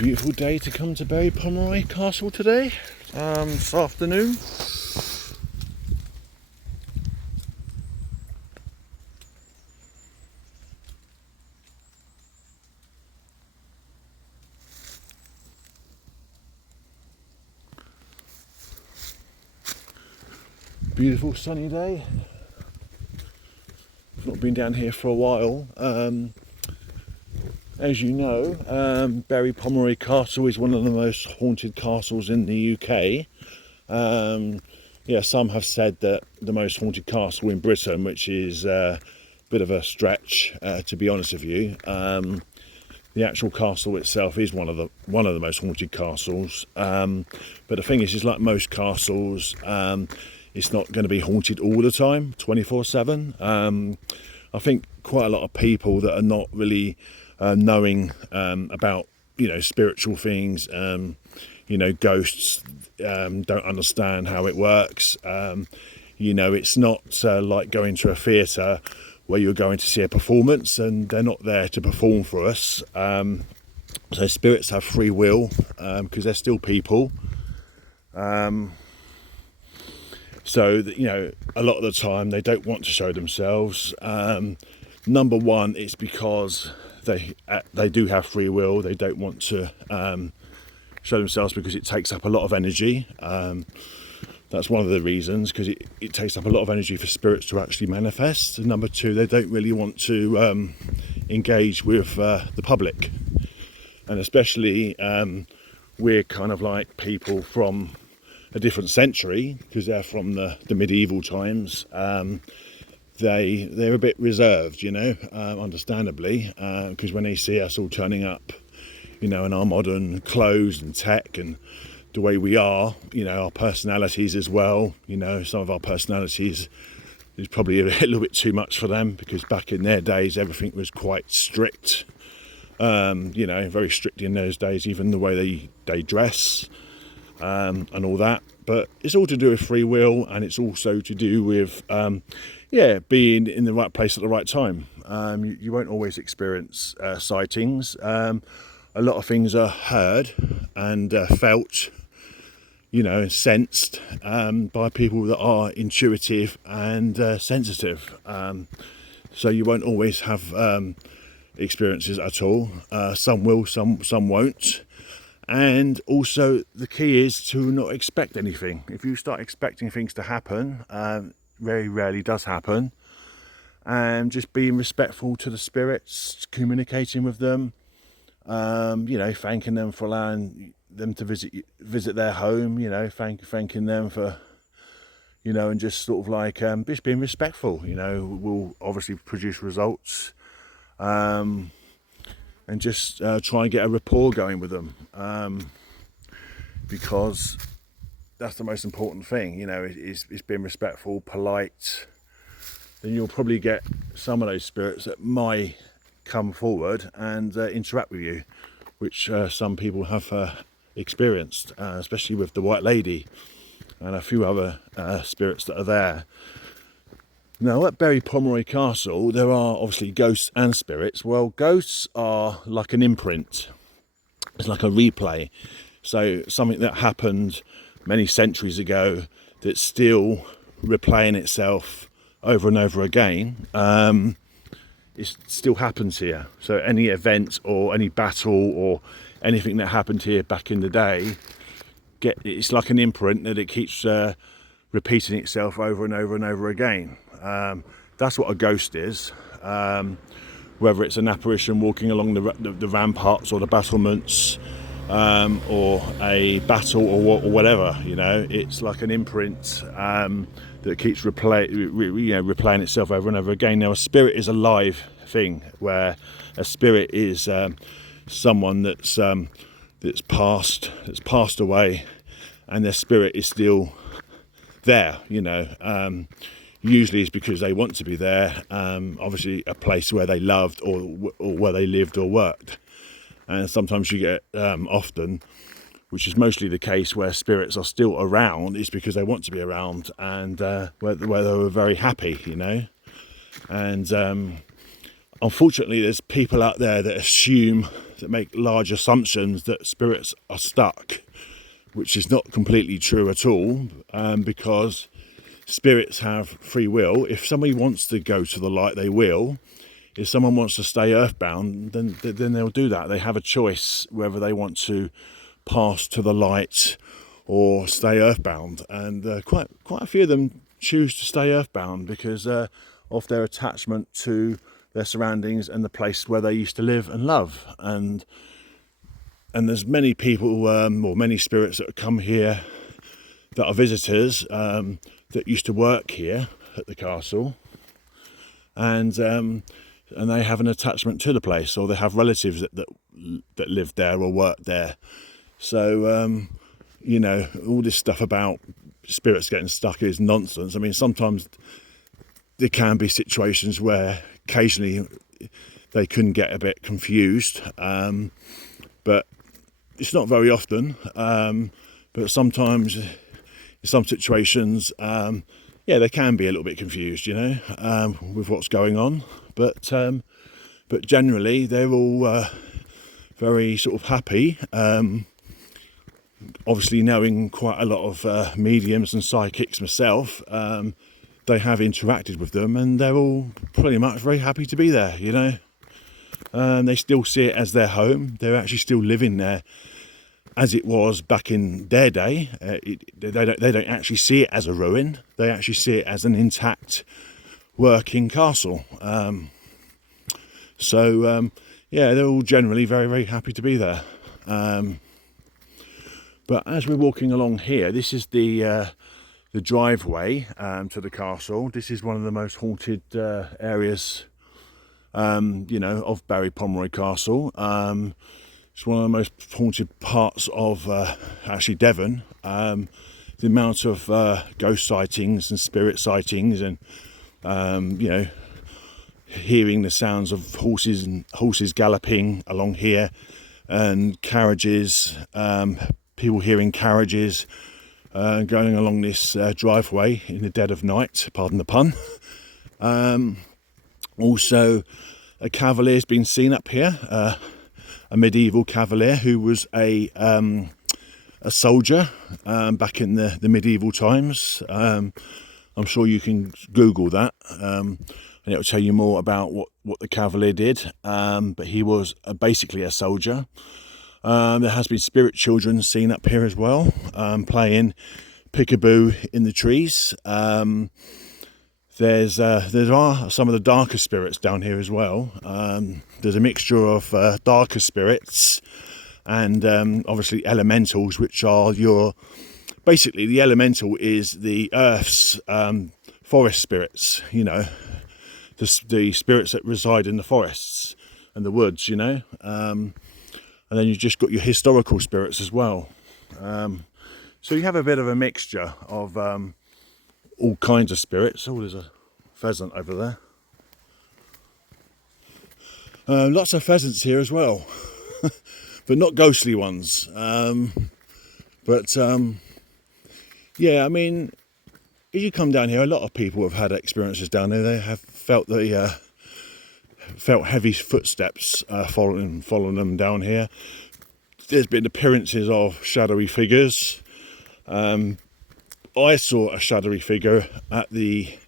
Beautiful day to come to Berry Pomeroy Castle today, this afternoon. Beautiful sunny day. I've not been down here for a while. As you know, Berry Pomeroy Castle is one of the most haunted castles in the UK. Some have said that the most haunted castle in Britain, which is a bit of a stretch, to be honest with you. The actual castle itself is one of the most haunted castles. But the thing is like most castles, it's not going to be haunted all the time, 24/7. I think quite a lot of people that are not really knowing about spiritual things, ghosts, don't understand how it works. It's not like going to a theatre where you're going to see a performance and they're not there to perform for us. So spirits have free will because they're still people. So a lot of the time they don't want to show themselves. Number one, it's because they do have free will. They don't want to show themselves because it takes up a lot of energy. That's one of the reasons, because it takes up a lot of energy for spirits to actually manifest. And number two, they don't really want to engage with the public. And especially we're kind of like people from a different century, because they're from the medieval times. They're a bit reserved, understandably, because when they see us all turning up, in our modern clothes and tech and the way we are, our personalities as well, some of our personalities is probably a little bit too much for them, because back in their days everything was quite strict, very strict in those days, even the way they dress and all that. But it's all to do with free will, and it's also to do with being in the right place at the right time. You won't always experience sightings. A lot of things are heard and felt, sensed by people that are intuitive and sensitive. So you won't always have experiences at all. Some will, some won't. And also the key is to not expect anything. If you start expecting things to happen, very rarely does happen. And just being respectful to the spirits, communicating with them, thanking them for allowing them to visit their home, thanking them for, and just sort of like just being respectful, will obviously produce results. And just try and get a rapport going with them, because that's the most important thing, is being respectful, polite. Then you'll probably get some of those spirits that might come forward and interact with you, which some people have experienced, especially with the White Lady and a few other spirits that are there. Now, at Berry Pomeroy Castle, there are obviously ghosts and spirits. Well, ghosts are like an imprint. It's like a replay. So something that happened many centuries ago that's still replaying itself over and over again. It still happens here. So any event or any battle or anything that happened here back in the day, it's like an imprint that it keeps repeating itself over and over and over again. That's what a ghost is. Whether it's an apparition walking along the ramparts or the battlements, or a battle or whatever, it's like an imprint that keeps replaying itself over and over again. Now, a spirit is a live thing, where a spirit is someone that's passed away, and their spirit is still there. Usually it's because they want to be there, obviously a place where they loved or where they lived or worked. And sometimes you get often, which is mostly the case, where spirits are still around, is because they want to be around, and where they were very happy, And unfortunately, there's people out there that make large assumptions that spirits are stuck, which is not completely true at all, because spirits have free will. If somebody wants to go to the light, they will. If someone wants to stay earthbound, then they'll do that. They have a choice whether they want to pass to the light or stay earthbound, and quite a few of them choose to stay earthbound because of their attachment to their surroundings and the place where they used to live and love. And there's many people, or many spirits that come here that are visitors, that used to work here at the castle, and they have an attachment to the place, or they have relatives that live there or work there. So all this stuff about spirits getting stuck is nonsense. I mean, sometimes there can be situations where occasionally they can get a bit confused, but it's not very often. But sometimes in some situations, they can be a little bit confused, with what's going on. But generally they're all very sort of happy. Obviously, knowing quite a lot of mediums and psychics myself, they have interacted with them, and they're all pretty much very happy to be there. They still see it as their home. They're actually still living there as it was back in their day. They don't actually see it as a ruin. They actually see it as an intact, working castle. They're all generally very, very happy to be there. But as we're walking along here, this is the driveway to the castle. This is one of the most haunted areas, of Berry Pomeroy Castle. It's one of the most haunted parts of actually Devon. The amount of ghost sightings and spirit sightings, and hearing the sounds of horses galloping along here, and carriages, people hearing carriages going along this driveway in the dead of night, pardon the pun. Also, a cavalier's been seen up here, a medieval cavalier who was a soldier back in the medieval times. I'm sure you can Google that, and it will tell you more about what the cavalier did. But he was basically a soldier. There has been spirit children seen up here as well, playing peekaboo in the trees. There are some of the darker spirits down here as well. There's a mixture of darker spirits and obviously elementals, which are basically the elemental is the earth's forest spirits, the spirits that reside in the forests and the woods, and then you've just got your historical spirits as well. So you have a bit of a mixture of all kinds of spirits. Oh, there's a pheasant over there. Lots of pheasants here as well, but not ghostly ones. I mean, if you come down here, a lot of people have had experiences down there. They have felt felt heavy footsteps following them down here. There's been appearances of shadowy figures. I saw a shadowy figure at the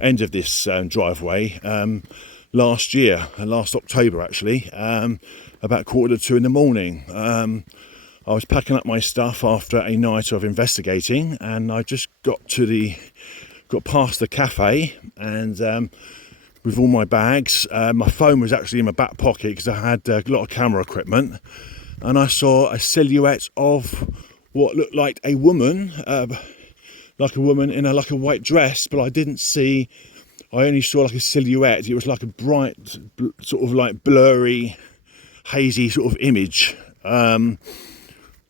end of this driveway last October actually, about 1:45 in the morning. I was packing up my stuff after a night of investigating, and I just got past the cafe, and with all my bags, my phone was actually in my back pocket because I had a lot of camera equipment, and I saw a silhouette of what looked like a woman, in a white dress, but I only saw like a silhouette. It was like a bright, sort of like blurry, hazy sort of image.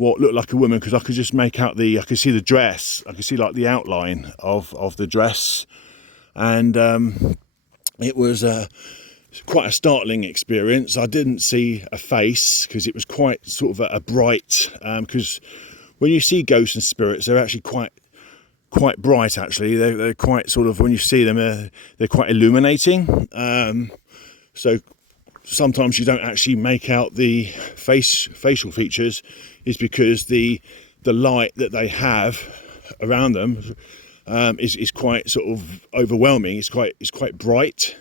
What looked like a woman, because I could just make out I could see the dress, I could see like the outline of the dress, and it was quite a startling experience. I didn't see a face because it was quite sort of a bright, because when you see ghosts and spirits, they're actually quite bright actually. They're quite sort of, when you see them, they're quite illuminating. So sometimes you don't actually make out the facial features, is because the light that they have around them is quite sort of overwhelming. It's quite bright.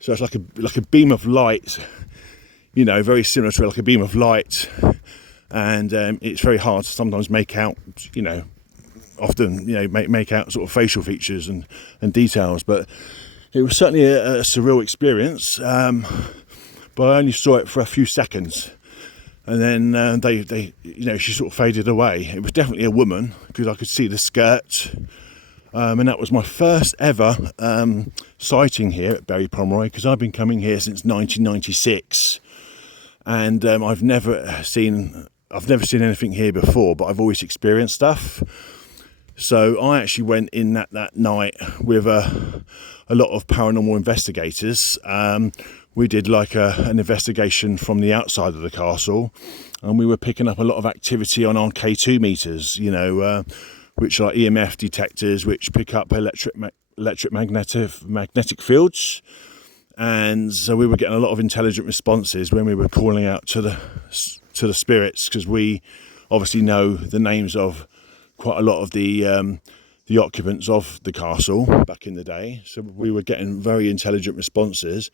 So it's like a beam of light, you know, very similar to like a beam of light, and it's very hard to sometimes make out, you know, often, you know, make out sort of facial features and details. But it was certainly a surreal experience. But I only saw it for a few seconds, and then they you know, she sort of faded away. It was definitely a woman because I could see the skirt. And that was my first ever sighting here at Berry Pomeroy, because I've been coming here since 1996, and I've never seen anything here before, but I've always experienced stuff. So I actually went in that night with a lot of paranormal investigators. We did like an investigation from the outside of the castle, and we were picking up a lot of activity on our K2 meters, you know, which are EMF detectors, which pick up magnetic fields. And so we were getting a lot of intelligent responses when we were calling out to the spirits, because we obviously know the names of quite a lot of the occupants of the castle back in the day. So we were getting very intelligent responses.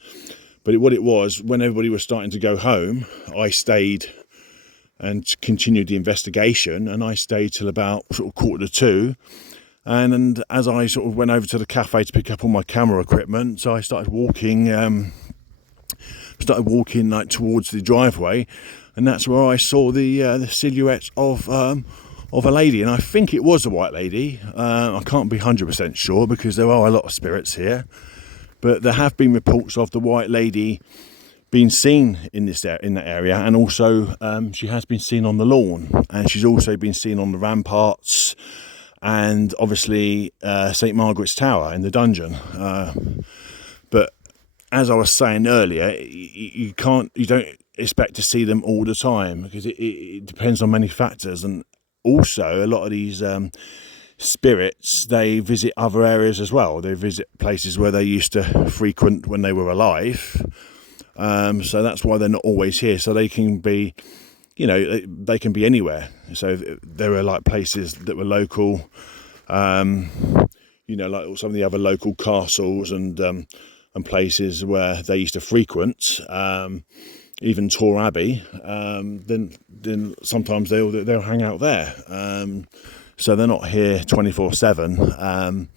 But what it was, when everybody was starting to go home, I stayed and continued the investigation, and I stayed till about sort of 1:45. And as I sort of went over to the cafe to pick up all my camera equipment, so I started walking like towards the driveway, and that's where I saw the silhouette of a lady, and I think it was a white lady. I can't be 100% sure because there are a lot of spirits here, but there have been reports of the white lady being seen in that area, and also she has been seen on the lawn, and she's also been seen on the ramparts, and obviously St Margaret's Tower in the dungeon. But as I was saying earlier, you don't expect to see them all the time, because it depends on many factors, and also a lot of these spirits, they visit other areas as well. They visit places where they used to frequent when they were alive. So that's why they're not always here. So they can be, you know, they can be anywhere. So there are like places that were local, you know, like some of the other local castles and places where they used to frequent, even Tor Abbey. Then sometimes they'll hang out there. So they're not here 24/7.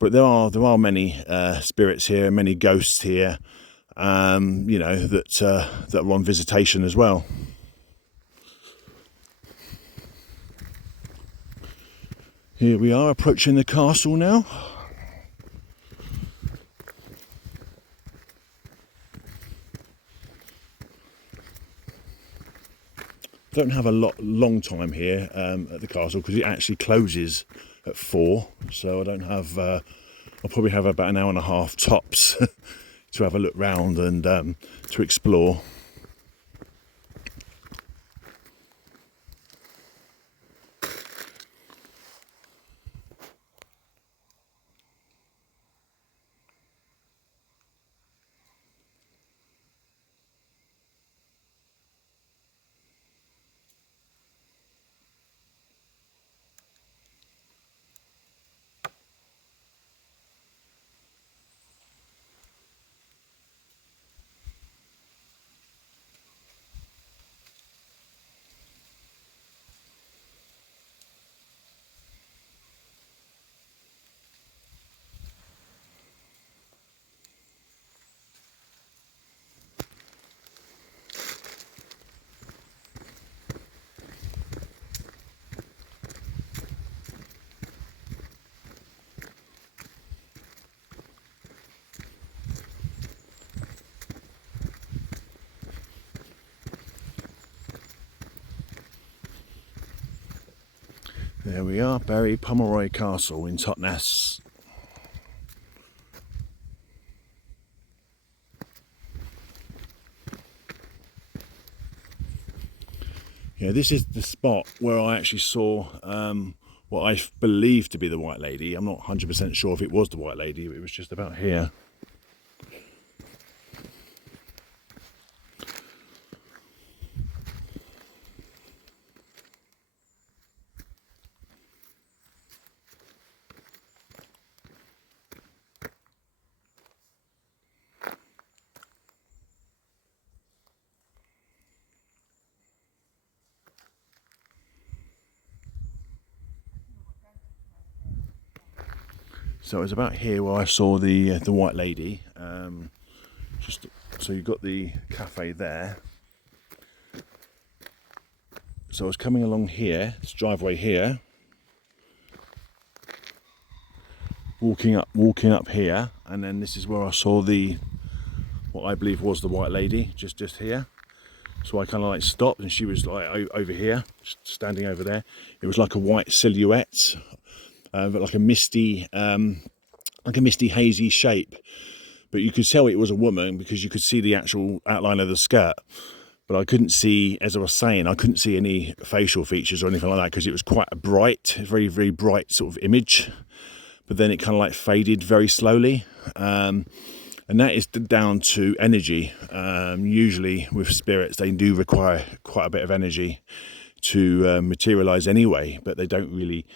But there are many spirits here, many ghosts here, you know, that are on visitation as well. Here we are approaching the castle now. Don't have a long time here at the castle, because it actually closes at 4, so I don't have. I'll probably have about an hour and a half tops to have a look round and to explore. There we are, Berry Pomeroy Castle in Totnes. Yeah, this is the spot where I actually saw what I believe to be the White Lady. I'm not 100% sure if it was the White Lady, but it was just about here. So it was about here where I saw the white lady. So you've got the cafe there. So I was coming along here, this driveway here, walking up here, and then this is where I saw what I believe was the white lady, just here. So I kind of like stopped, and she was like over here, standing over there. It was like a white silhouette, but like a misty hazy shape. But you could tell it was a woman because you could see the actual outline of the skirt. But I couldn't see, as I was saying, I couldn't see any facial features or anything like that because it was quite a bright, very, very bright sort of image. But then it kind of like faded very slowly. And that is down to energy. Usually with spirits, they do require quite a bit of energy to materialize anyway, but they don't really,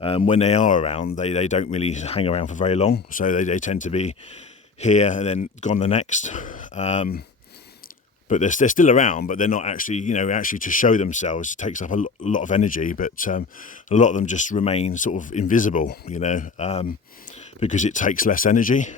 when they are around, they don't really hang around for very long. So they tend to be here and then gone the next. But they're still around, but they're not actually, actually to show themselves. It takes up a lot of energy, but a lot of them just remain sort of invisible, because it takes less energy.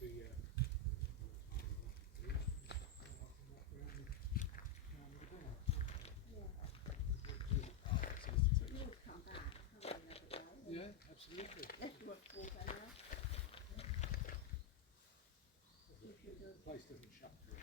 Come back, come another day. Yeah, absolutely. Let's work for now. The place doesn't shut till